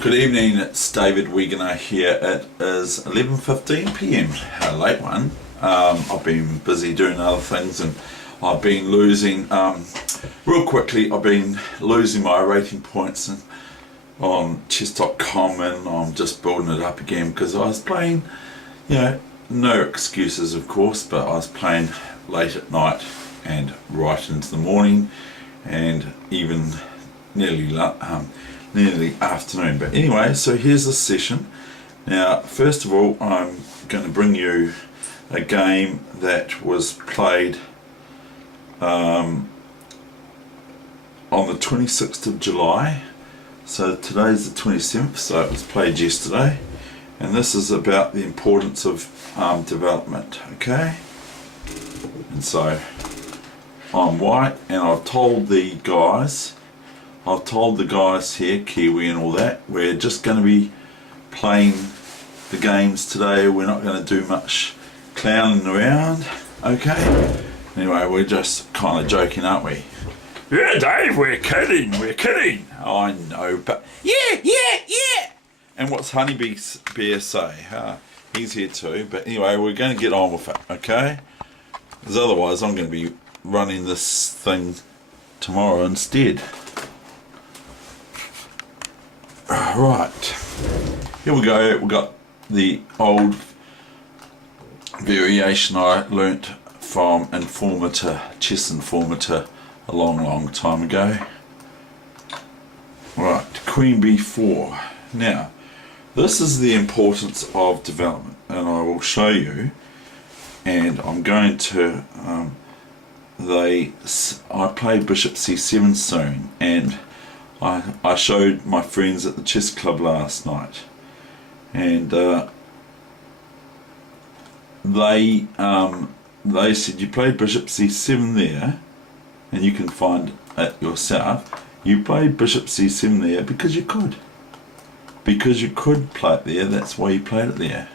Good evening, it's David Weegenaar here. It is 11:15 p.m, a late one. I've been busy doing other things and I've been losing, real quickly, I've been losing my rating points on chess.com, and I'm just building it up again because I was playing, no excuses of course, but I was playing late at night and right into the morning and even nearly afternoon. But anyway, so here's the session. Now first of all, I'm going to bring you a game that was played on the 26th of July. So today's the 27th, so it was played yesterday, and this is about the importance of development, okay? And so I'm white, and I've told the guys here, Kiwi and all that, we're just going to be playing the games today. We're not going to do much clowning around, okay? Anyway, we're just kind of joking, aren't we? Yeah, Dave, we're kidding. I know, but yeah. And what's Honeybee Bear say? He's here too, but anyway, we're going to get on with it, okay? Because otherwise I'm going to be running this thing tomorrow instead. Right, here we go. We've got the old variation I learnt from Chess Informator a long time ago. Right, Queen B4. Now, this is the importance of development, and I will show you, and I'm going to, I play Bishop C7 soon, and I showed my friends at the chess club last night, and they said, you played Bishop C7 there, and you can find it yourself. You played Bishop C7 there because you could play it there. That's why you played it there.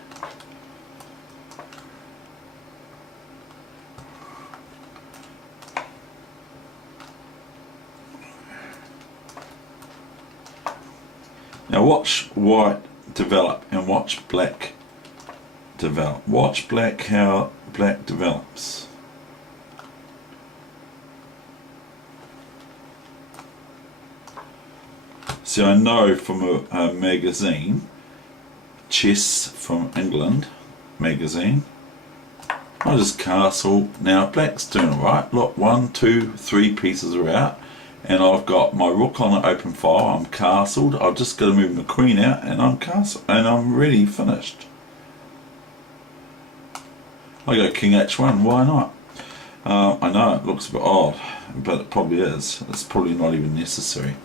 Now watch white develop and watch black develop. Watch black, how black develops. See, I know from a magazine, Chess from England magazine, I just castle. Now black's doing alright. Look, 1, 2, 3 pieces are out, and I've got my rook on an open file. I'm castled. I've just got to move my queen out, and I'm castled, and I'm really finished. I go King H1. Why not? I know it looks a bit odd, but it probably is. It's probably not even necessary.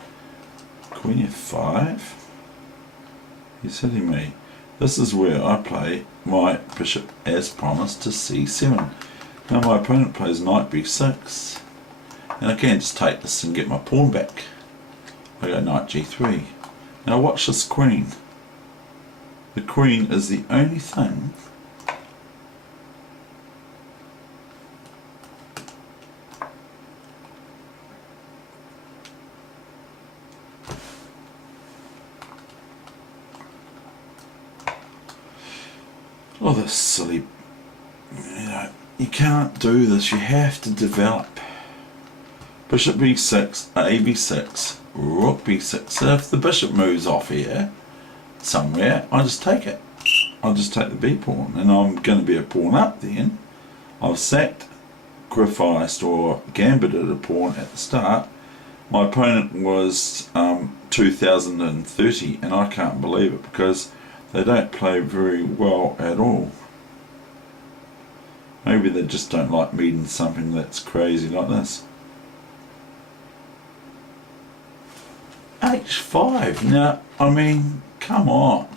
Queen F5. He's hitting me. This is where I play my bishop as promised to C7. Now my opponent plays knight B6, and I can just take this and get my pawn back. I go knight G3. Now watch this queen. The queen is the only thing oh, this silly, you can't do this, you have to develop. Bishop B6, A B6, Rook B6. So if the bishop moves off here, somewhere, I just take it. I'll just take the B pawn, and I'm going to be a pawn up then. I've sacrificed or gambited a pawn at the start. My opponent was 2030, and I can't believe it because they don't play very well at all. Maybe they just don't like meeting something that's crazy like this. H5. Now, I mean, come on.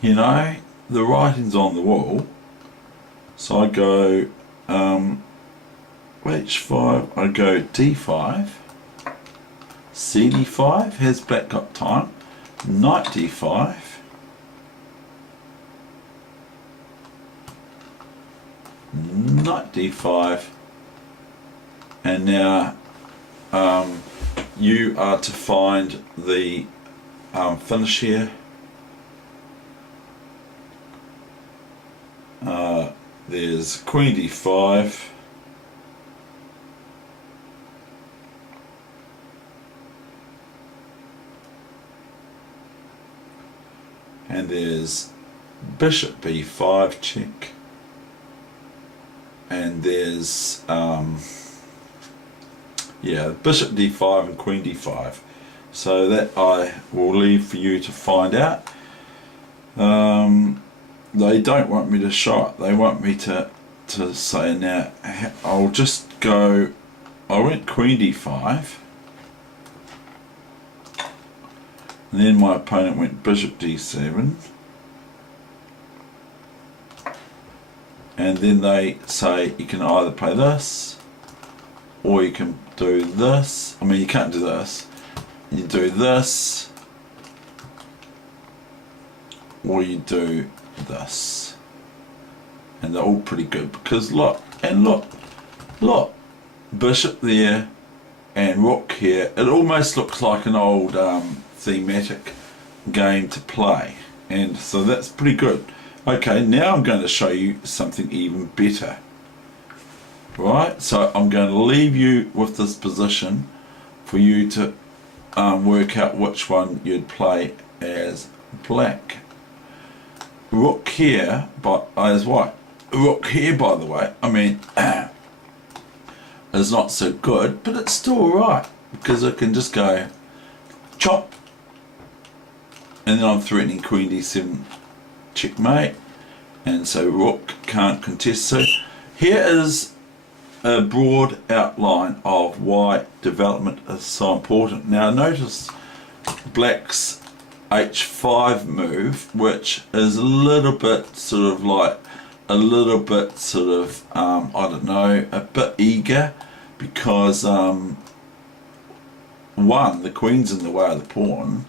You know, the writing's on the wall. So I go H5, I go D5, CD5, has black got time, knight D5, knight D5, and now you are to find the finish here. There's Queen D5. And there's Bishop B5 check. And there's Bishop D5 and Queen D5. So that I will leave for you to find out. They don't want me to show it. They want me to say now. I'll just go. I went Queen D5. And then my opponent went Bishop D7. And then they say you can either play this, or you can do this. I mean, you can't do this. You do this, or you do this. And they're all pretty good because look, Bishop there and Rook here. It almost looks like an old thematic game to play, and so that's pretty good. Okay, now I'm going to show you something even better. Right, so I'm going to leave you with this position for you to work out which one you'd play as black. Rook here, but as white. Rook here, by the way, I mean, is not so good, but it's still alright because I can just go chop, and then I'm threatening Queen D7 checkmate, and so Rook can't contest. So here is a broad outline of why development is so important. Now notice Black's H5 move, which is a little bit sort of like I don't know, a bit eager because one, the queen's in the way of the pawn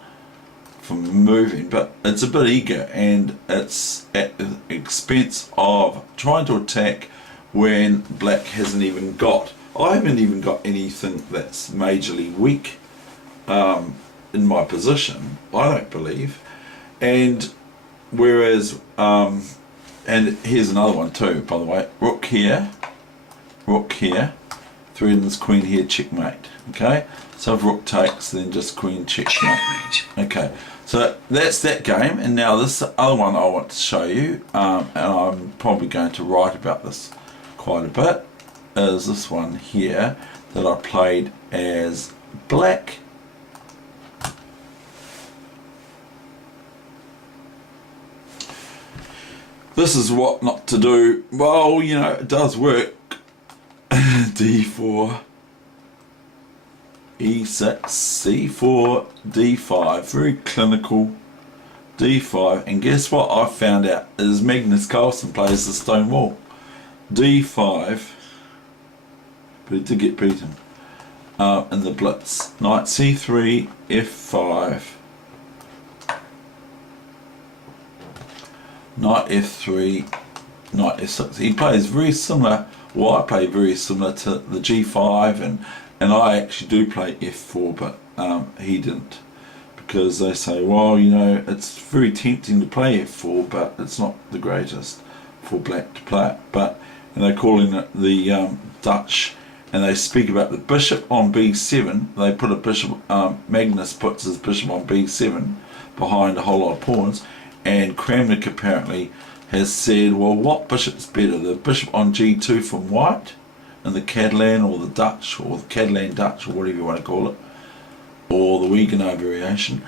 from moving, but it's a bit eager and it's at the expense of trying to attack when black hasn't even got, I haven't even got anything that's majorly weak in my position, I don't believe. And whereas and here's another one too, by the way. Rook here, threatens queen here, checkmate. Okay, so if rook takes, then just queen checkmate. Okay, so that's that game. And now this other one I want to show you, and I'm probably going to write about this quite a bit, is this one here that I played as black. This is what not to do. Well, you know, it does work. D4, E6, C4, D5. Very clinical. D5. And guess what I found out is Magnus Carlsen plays the stone wall. D5. But he did get beaten in the blitz. Knight C3, F5. Knight F3, Knight F6. He plays very similar, well I play very similar to the G5, and I actually do play F4, but he didn't. Because they say, well, you know, it's very tempting to play F4, but it's not the greatest for black to play it. But, and they're calling it the Dutch, and they speak about the bishop on B7. They put a bishop, Magnus puts his bishop on B7 behind a whole lot of pawns. And Kramnik apparently has said, well, what bishop's better, the bishop on G2 from white and the Catalan or the Dutch, or the Catalan Dutch, or whatever you want to call it, or the Weegenaar variation.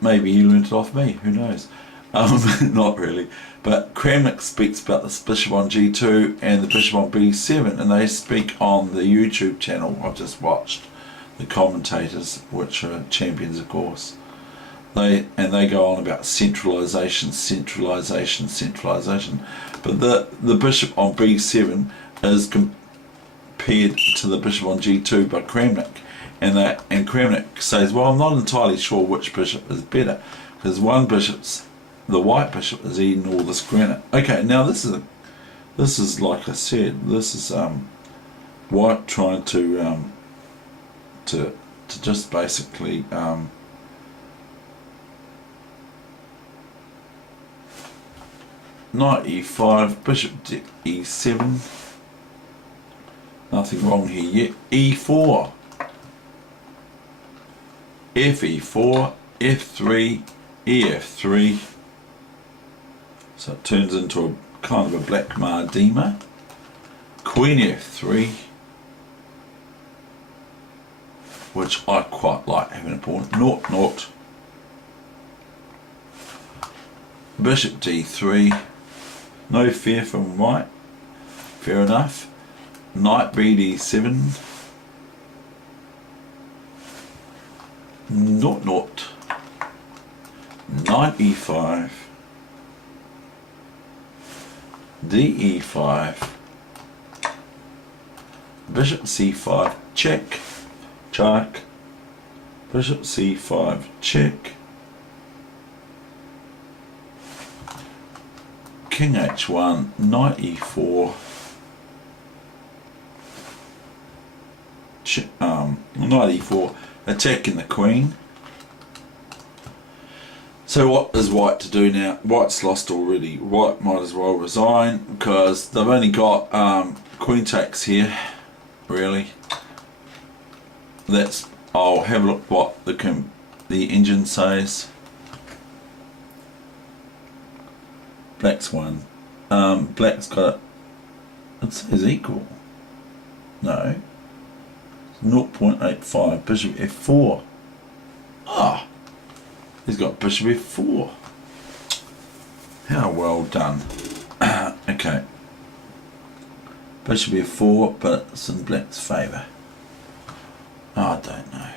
Maybe he learnt it off me, who knows. Not really. But Kramnik speaks about this bishop on G2 and the bishop on B7, and they speak on the YouTube channel I've just watched, the commentators, which are champions of course. They go on about centralization, but the bishop on B7 is compared to the bishop on G2 by Kramnik, and Kramnik says, well, I'm not entirely sure which bishop is better, because one bishop's, the white bishop, is eating all this granite. Okay, now this is like I said, this is white trying to just basically knight e5, bishop to e7. Nothing wrong here yet. e4, fe4, f3, ef3. So it turns into a kind of a black Mardima. Queen f3, which I quite like having a pawn. Naught, naught. Bishop d3, no fear from white, fair enough. Knight bd7, naught, naught. Knight e5, de5, bishop c5, check, check, bishop c5, check, king h1, knight e4, knight e4, attacking the queen. So what is white to do now? White's lost already. White might as well resign because they've only got queen takes here, really. I'll have a look what the engine says. Black's won. Black's got it says equal. No. 0.85. Bishop f4. Ah, he's got bishop f4. How well done. Okay. Bishop f4, but it's in Black's favour. I don't know.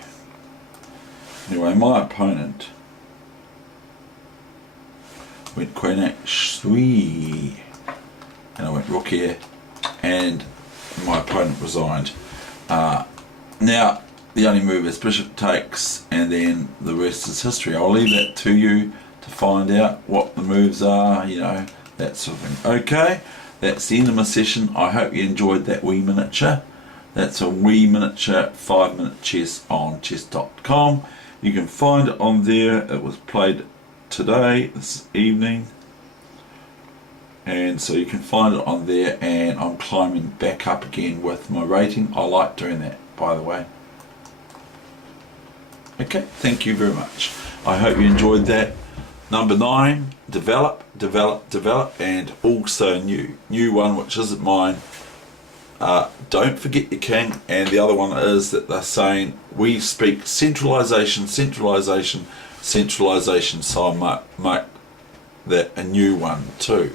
Anyway, my opponent went queen h3, and I went rook here, and my opponent resigned. Now the only move is bishop takes, and then the rest is history. I'll leave that to you to find out what the moves are, you know, that sort of thing. Okay, that's the end of my session. I hope you enjoyed that wee miniature. That's a wee miniature 5-minute chess on chess.com. You can find it on there. It was played today, this evening, and so you can find it on there, and I'm climbing back up again with my rating. I like doing that, by the way. Okay, thank you very much. I hope you enjoyed that. Number 9, develop, develop, develop, and also new one which isn't mine. Don't forget your king, and the other one is that they're saying we speak centralization, centralization, centralization, so I might make that a new one too.